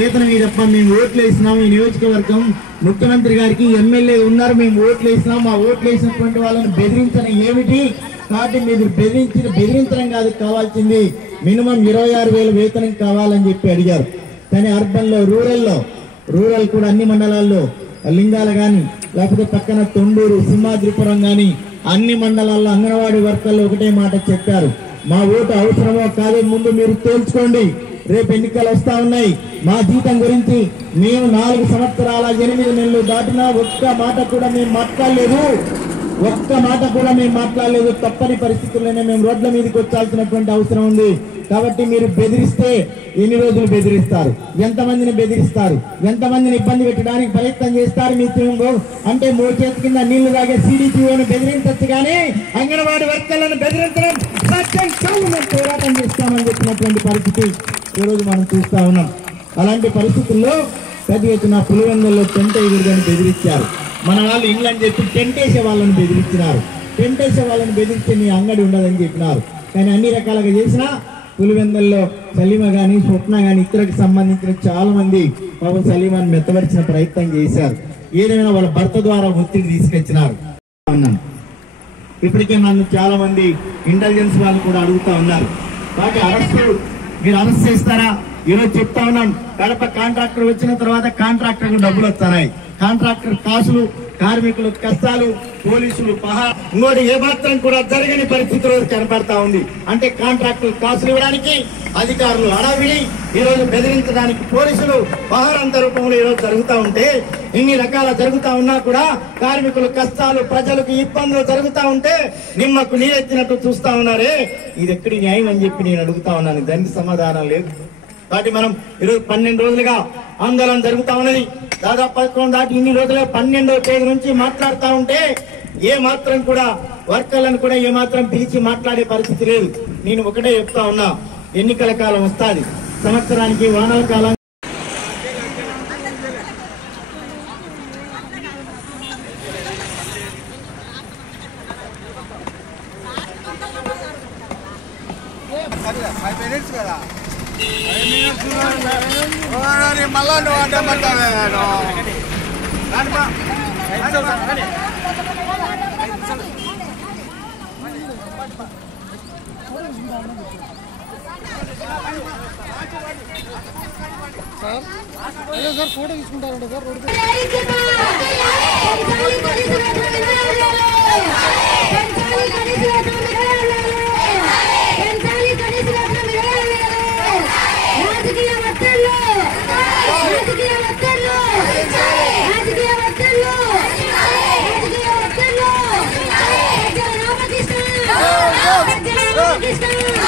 వేతనం తప్ప మేము ఓట్లు వేసినాం. ఈ నియోజకవర్గం ముఖ్యమంత్రి గారికి ఎమ్మెల్యే ఉన్నారు, మేము ఓట్లు వేసినాం. మా ఓట్లు వేసినటువంటి వాళ్ళని బెదిరించడం ఏమిటి? కాబట్టి మీరు బెదిరించడం కాదు, కావాల్సింది మినిమం 26,000 వేతనం కావాలని చెప్పి అడిగారు. కానీ అర్బన్ లో రూరల్ కూడా అన్ని మండలాల్లో లింగాల గాని లేకపోతే పక్కన తొండూరు సింహాద్రిపురం గాని అన్ని మండలాల్లో అంగన్వాడీ వర్కర్లు ఒకటే మాట చెప్పారు, మా ఓటు అవసరమో కాదో ముందు మీరు తేల్చుకోండి. రేపు ఎన్నికలు వస్తా ఉన్నాయి. మా జీతం గురించి మేము 4 సంవత్సరాల 8 నెలలు దాటినా ఒక్క మాట కూడా మేము మాట్లాడలేదు. తప్పని పరిస్థితుల్లోనే మేము రోడ్ల మీదకి వచ్చాల్సినటువంటి అవసరం ఉంది. కాబట్టి మీరు బెదిరిస్తే ఎన్ని రోజులు బెదిరిస్తారు? ఎంతమందిని బెదిరిస్తారు? ఎంతమందిని ఇబ్బంది పెట్టడానికి ప్రయత్నం చేస్తారు? మీ అంటే మోచేతి కింద నీళ్లు తాగే CDPOను బెదిరించచ్చు, కానీ అంగన్వాడీ వర్కర్లను బెదిరించడం మేము పోరాటం చేస్తామని చెప్పినటువంటి పరిస్థితి ఈరోజు మనం చూస్తా ఉన్నాం. అలాంటి పరిస్థితుల్లో పెద్ద ఎత్తున పులివెందుల్లో టెంట్ ఎగురుదని బెదిరించారు. మన వాళ్ళు ఇండ్లని చెప్పి టెంటేసే వాళ్ళని బెదిరించినారు. టెంటేసే వాళ్ళని బెదిరిస్తే మీ అంగడి ఉండదని చెప్పినారు. కానీ అన్ని రకాలుగా చేసినా పులివెందుల్లో సలీమా కానీ స్వప్న కానీ ఇతరులకు సంబంధించిన చాలా మంది పాపం సలీమాని మెత్తపరిచిన ప్రయత్నం చేశారు. ఏదైనా వాళ్ళ భర్త ద్వారా ఒత్తిడి తీసుకొచ్చినారు. ఇప్పటికే నన్ను చాలా మంది ఇంటెలిజెన్స్ వాళ్ళు కూడా అడుగుతా ఉన్నారు, వాటి మీరు అరెస్ట్ చేస్తారా? ఈరోజు చెప్తా ఉన్నాం, కడప కాంట్రాక్టర్ వచ్చిన తర్వాత కాంట్రాక్టర్ డబ్బులు వస్తున్నాయి. కాంట్రాక్టర్ కాసులు, కార్మికులు కష్టాలు, పోలీసులు ఇంకోటి ఏ మాత్రం కూడా జరగని పరిస్థితి రోజు కనపడతా ఉంది. అంటే కాంట్రాక్టర్ కాసులు ఇవ్వడానికి అధికారులు హడావిడి, ఈ రోజు బెదిరించడానికి పోలీసులు పహారంత రూపంలో ఈ రోజు జరుగుతూ ఉంటే, ఇన్ని రకాల జరుగుతా ఉన్నా కూడా కార్మికుల కష్టాలు, ప్రజలకు ఇబ్బందులు జరుగుతూ ఉంటే నిమ్మకు నీరెత్తినట్టు చూస్తా ఉన్నారే, ఇది ఎక్కడి న్యాయం అని చెప్పి నేను అడుగుతా ఉన్నాను. దానికి సమాధానం లేదు. కాబట్టి మనం ఈరోజు 12 రోజులుగా ఆందోళన జరుగుతా ఉన్నది. దాదాపు 11 దాటి ఇన్ని రోజులుగా 12వ తేదీ నుంచి మాట్లాడుతూ ఉంటే ఏ మాత్రం కూడా వర్కర్లను కూడా ఏ మాత్రం పిలిచి మాట్లాడే పరిస్థితి లేదు. నేను ఒకటే చెప్తా ఉన్నా, ఎన్నికల కాలం వస్తుంది, సంవత్సరానికి వానల కాలం మళ్ళా నువ్వు అంటే సార్ ఫోటో తీసుకుంటారంట సార్ రోడ్డు Krishna